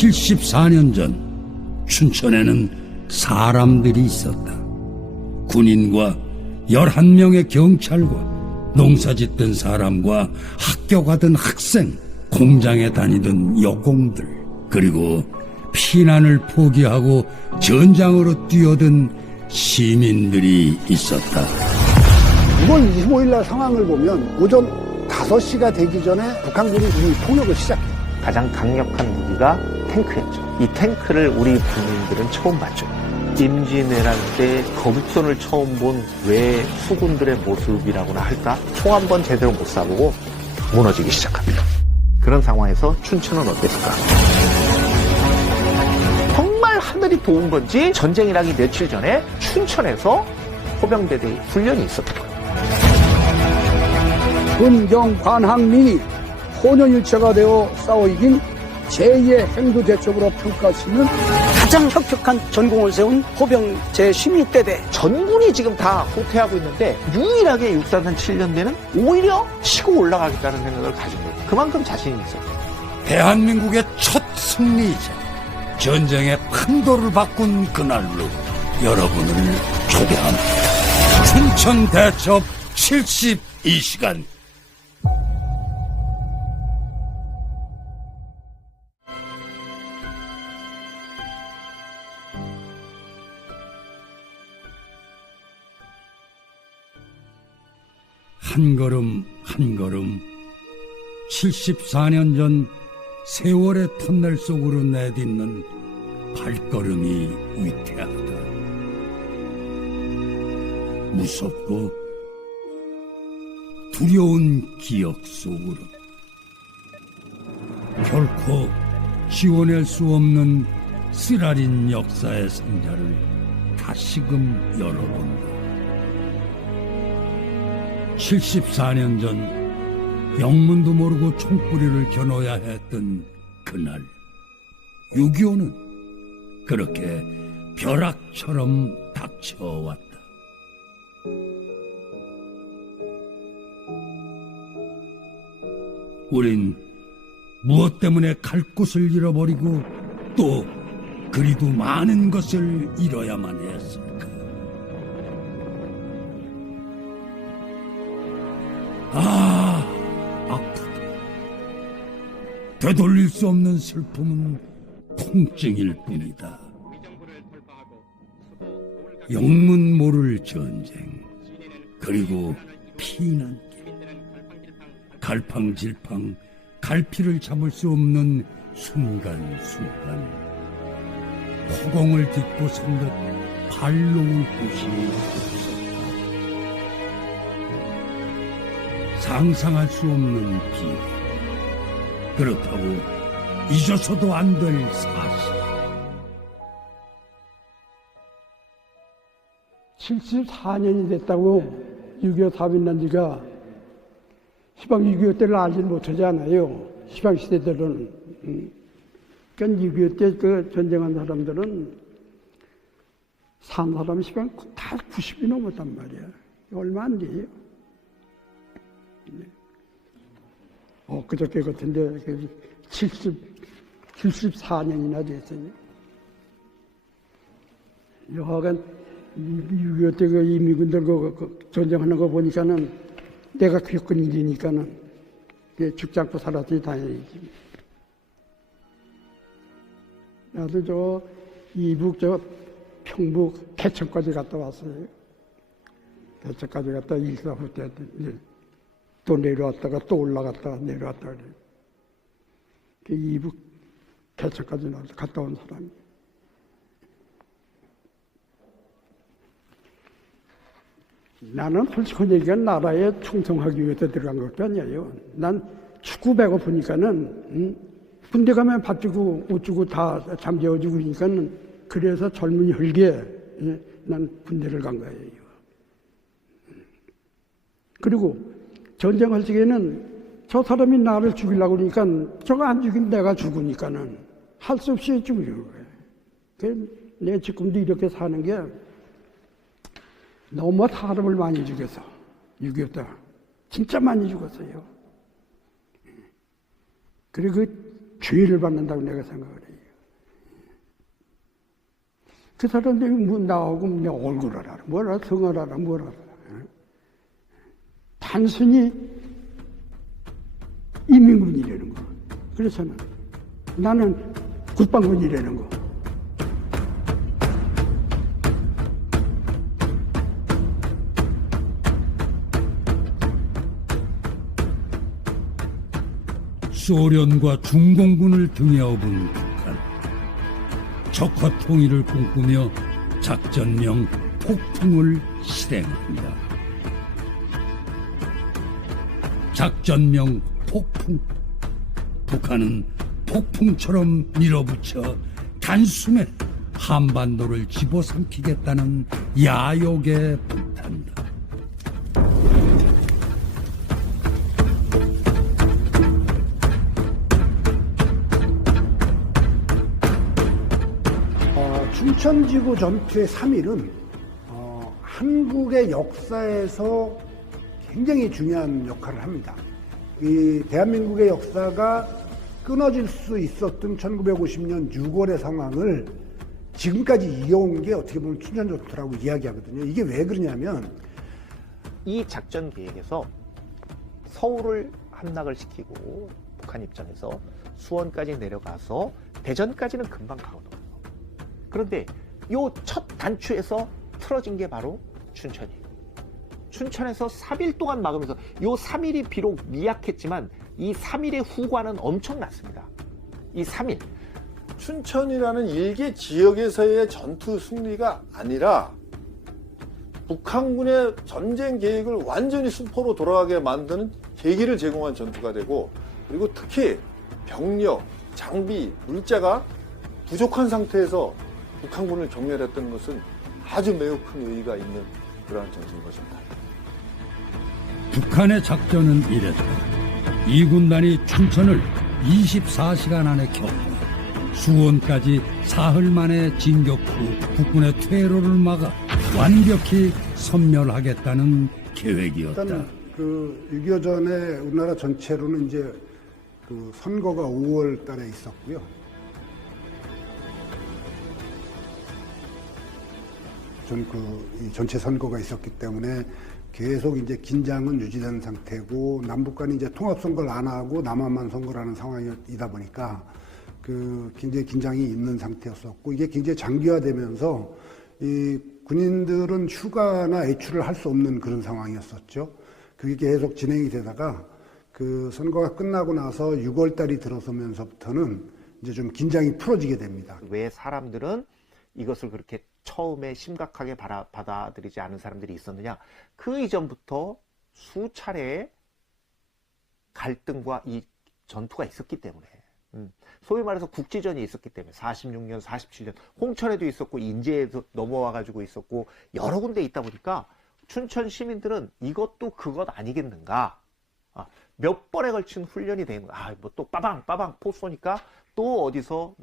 74년 전 춘천에는 사람들이 있었다. 군인과 11명의 경찰과 농사짓던 사람과 학교 가던 학생, 공장에 다니던 여공들, 그리고 피난을 포기하고 전장으로 뛰어든 시민들이 있었다. 6월 25일날 상황을 보면 오전 5시가 되기 전에 북한군이 이미 폭력을 시작해요. 가장 강력한 무기가 탱크였죠. 이 탱크를 우리 국민들은 처음 봤죠. 임진왜란 때 거북선을 처음 본 외 수군들의 모습이라고나 할까? 총 한 번 제대로 못 쏴보고 무너지기 시작합니다. 그런 상황에서 춘천은 어땠을까? 정말 하늘이 도운 건지 전쟁이라기 며칠 전에 춘천에서 호병대대 훈련이 있었던 거예요. 군경 관항민이 혼연일체가 되어 싸워 이긴 제2의 행두대첩으로 평가할 수 있는 가장 혁혁한 전공을 세운 호병 제16대대. 전군이 지금 다 후퇴하고 있는데 유일하게 육사단 7년대는 오히려 치고 올라가겠다는 생각을 가진 거예요. 그만큼 자신이 있어요. 대한민국의 첫 승리이자 전쟁의 판도를 바꾼 그날로 여러분을 초대합니다. 춘천 대첩 72시간. 한 걸음 한 걸음 74년 전 세월의 터널 속으로 내딛는 발걸음이 위태하다. 무섭고 두려운 기억 속으로 결코 지워낼 수 없는 쓰라린 역사의 상자를 다시금 열어본다. 74년 전 영문도 모르고 총구리를 겨눠야 했던 그날 6.25는 그렇게 벼락처럼 닥쳐왔다. 우린 무엇 때문에 갈 곳을 잃어버리고 또 그리도 많은 것을 잃어야만 했을까? 아프다. 되돌릴 수 없는 슬픔은 통증일 뿐이다. 영문 모를 전쟁, 그리고 피난길, 갈팡질팡 갈피를 잡을 수 없는 순간순간, 허공을 딛고 선 듯 발놓을 곳이 없었다. 상상할 수 없는 비, 그렇다고 잊어서도 안 될 사실. 74년이 됐다고 6.25 답이 난 지가 시방 6.25 때를 알지 못하지 않아요. 시방 시대들은. 그러니까 6.25 때 그 전쟁한 사람들은 산 사람 시방 다 90이 넘었단 말이야. 얼마 안 돼요. 그저께 같은데 74년이나 됐어요. 여하간 6.25 때 그 이민군들 그 전쟁하는 거 보니까는 내가 겪은 일이니까는 죽지 않고 살았더니 다행이지. 나도 저 이북 저 평북 개천까지 갔다 왔어요. 개천까지 갔다 일사후 때 또 내려왔다가 또 올라갔다가 내려왔다가 그래요. 이북 개천까지 갔다 온 사람이. 나는 솔직한 얘기가 나라에 충성하기 위해서 들어간 것도 아니에요. 난 축구 배고프니까는 군대 가면 밥 주고 옷 주고 다 잠재워주고 그러니까는 그래서 젊은 혈기에 난 군대를 간 거예요. 그리고 전쟁할 적에는 저 사람이 나를 죽이려고 그러니까 저거 안 죽이면 내가 죽으니까는 할 수 없이 죽이는 거예요. 내 지금도 이렇게 사는 게 너무 사람을 많이 죽여서 6.25 때 진짜 많이 죽었어요. 그리고 그 죄를 받는다고 내가 생각을 해요. 그 사람들이 뭐 나오고 내 얼굴 알아, 뭘 알아, 성을 알아, 뭘 알아. 단순히 인민군이라는 거. 그래서 나는 국방군이라는 거. 소련과 중공군을 등에 업은 북한. 적화 통일을 꿈꾸며 작전명 폭풍을 실행합니다. 작전명 폭풍. 북한은 폭풍처럼 밀어붙여 단숨에 한반도를 집어삼키겠다는 야욕에 불탄다. 춘천지구 전투의 3일은 한국의 역사에서 굉장히 중요한 역할을 합니다. 이 대한민국의 역사가 끊어질 수 있었던 1950년 6월의 상황을 지금까지 이어온 게 어떻게 보면 춘천전투라고 이야기하거든요. 이게 왜 그러냐면 이 작전 계획에서 서울을 함락을 시키고 북한 입장에서 수원까지 내려가서 대전까지는 금방 가거든요. 그런데 요 첫 단추에서 틀어진 게 바로 춘천이에요. 춘천에서 3일 동안 막으면서 요 3일이 비록 미약했지만 이 3일의 후과는 엄청났습니다. 이 3일. 춘천이라는 일개 지역에서의 전투 승리가 아니라 북한군의 전쟁 계획을 완전히 수포로 돌아가게 만드는 계기를 제공한 전투가 되고, 그리고 특히 병력, 장비, 물자가 부족한 상태에서 북한군을 경멸했던 것은 아주 매우 큰 의의가 있는 그러한 전투인 것입니다. 북한의 작전은 이랬다. 이 군단이 춘천을 24시간 안에 격파, 수원까지 사흘 만에 진격 후 북군의 퇴로를 막아 완벽히 섬멸하겠다는 계획이었다. 일단 그 6.25 전에 우리나라 전체로는 이제 그 선거가 5월 달에 있었고요. 이 전체 선거가 있었기 때문에 계속 이제 긴장은 유지된 상태고, 남북 간이 이제 통합 선거를 안 하고 남한만 선거를 하는 상황이다 보니까 그 굉장히 긴장이 있는 상태였었고, 이게 굉장히 장기화되면서 이 군인들은 휴가나 외출을 할 수 없는 그런 상황이었었죠. 그게 계속 진행이 되다가 그 선거가 끝나고 나서 6월 달이 들어서면서부터는 이제 좀 긴장이 풀어지게 됩니다. 왜 사람들은 이것을 그렇게 처음에 심각하게 받아들이지 않은 사람들이 있었느냐? 그 이전부터 수차례의 갈등과 이 전투가 있었기 때문에, 소위 말해서 국지전이 있었기 때문에 46년, 47년 홍천에도 있었고 인제에도 넘어와가지고 있었고 여러 군데 있다 보니까 춘천 시민들은 이것도 그것 아니겠는가? 몇 번에 걸친 훈련이 된 거야. 뭐 또 빠방 포 쏘니까 또 어디서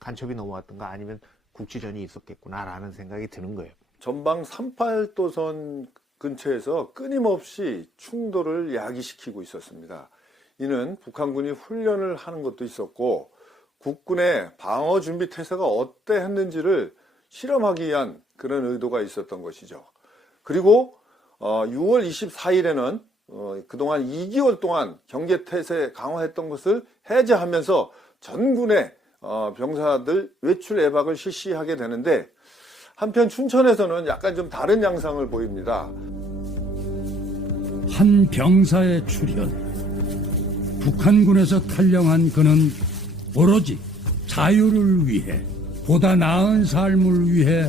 간첩이 넘어왔던가 아니면 국지전이 있었겠구나라는 생각이 드는 거예요. 전방 38도선 근처에서 끊임없이 충돌을 야기시키고 있었습니다. 이는 북한군이 훈련을 하는 것도 있었고, 국군의 방어 준비 태세가 어떠했는지를 실험하기 위한 그런 의도가 있었던 것이죠. 그리고 6월 24일에는 그동안 2개월 동안 경계태세 강화했던 것을 해제하면서 전군의 병사들 외출 예박을 실시하게 되는데, 한편 춘천에서는 약간 좀 다른 양상을 보입니다. 한 병사의 출현. 북한군에서 탈영한 그는 오로지 자유를 위해, 보다 나은 삶을 위해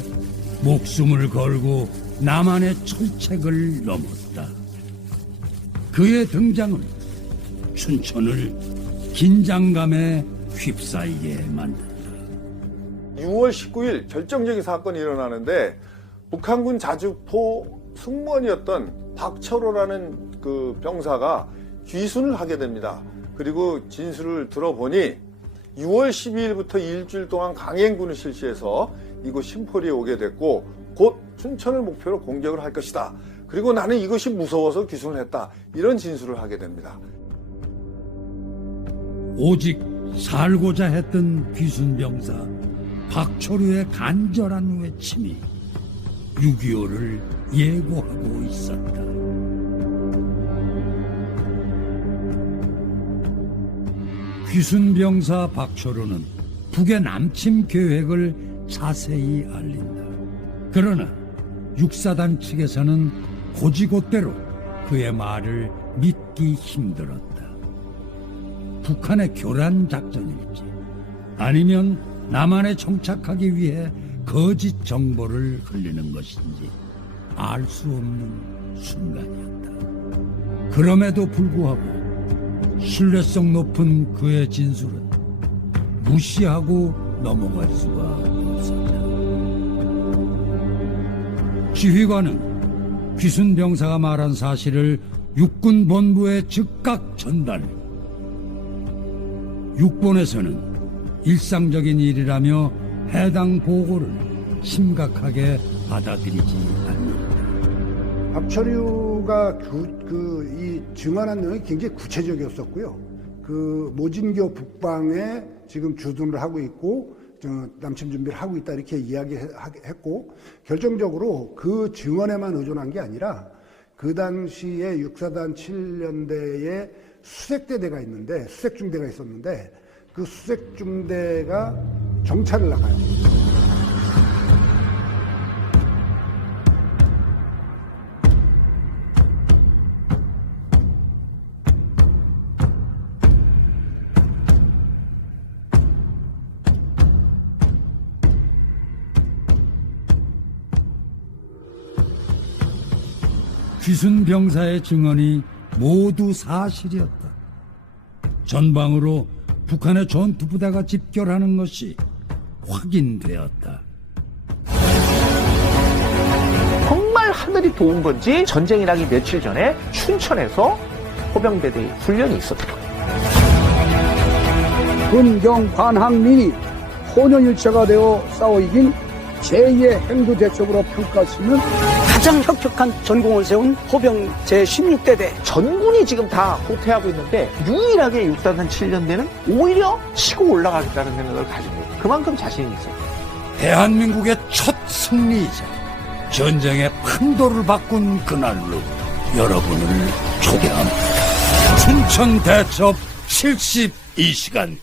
목숨을 걸고 남한의 철책을 넘었다. 그의 등장은 춘천을 긴장감에 휩싸이게 만든다. 6월 19일 결정적인 사건이 일어나는데, 북한군 자주포 승무원이었던 박철호라는 그 병사가 귀순을 하게 됩니다. 그리고 진술을 들어보니 6월 12일부터 일주일 동안 강행군을 실시해서 이곳 신포리에 오게 됐고, 곧 춘천을 목표로 공격을 할 것이다. 그리고 나는 이것이 무서워서 귀순을 했다. 이런 진술을 하게 됩니다. 오직 살고자 했던 귀순병사 박철우의 간절한 외침이 6.25를 예고하고 있었다. 귀순병사 박철우는 북의 남침 계획을 자세히 알린다. 그러나 육사단 측에서는 고지고대로 그의 말을 믿기 힘들었다. 북한의 교란 작전일지 아니면 남한에 정착하기 위해 거짓 정보를 흘리는 것인지 알 수 없는 순간이었다. 그럼에도 불구하고 신뢰성 높은 그의 진술은 무시하고 넘어갈 수가 없었다. 지휘관은 귀순병사가 말한 사실을 육군본부에 즉각 전달. 육본에서는 일상적인 일이라며 해당 보고를 심각하게 받아들이지 않는다. 박철우가 이 증언한 내용이 굉장히 구체적이었었고요. 그 모진교 북방에 지금 주둔을 하고 있고 남침 준비를 하고 있다 이렇게 이야기했고, 결정적으로 그 증언에만 의존한 게 아니라 그 당시에 육사단 7년대에 수색대대가 있는데, 수색중대가 있었는데 그 수색중대가 정찰을 나가요. 귀순병사의 증언이 모두 사실이었다. 전방으로 북한의 전투부대가 집결하는 것이 확인되었다. 정말 하늘이 도운 건지 전쟁이 나기 며칠 전에 춘천에서 호병대대 훈련이 있었던 거예요. 군경 반항민이 혼연일체가 되어 싸워 이긴 제2의 행두대첩으로 평가할 수 있는 가장 혁혁한 전공을 세운 호병 제16대대. 전군이 지금 다 후퇴하고 있는데 유일하게 육사단 7년대는 오히려 치고 올라가겠다는 생각을 가지고 그만큼 자신이 있어요. 대한민국의 첫 승리이자 전쟁의 판도를 바꾼 그날로 여러분을 초대합니다. 춘천 대첩 72시간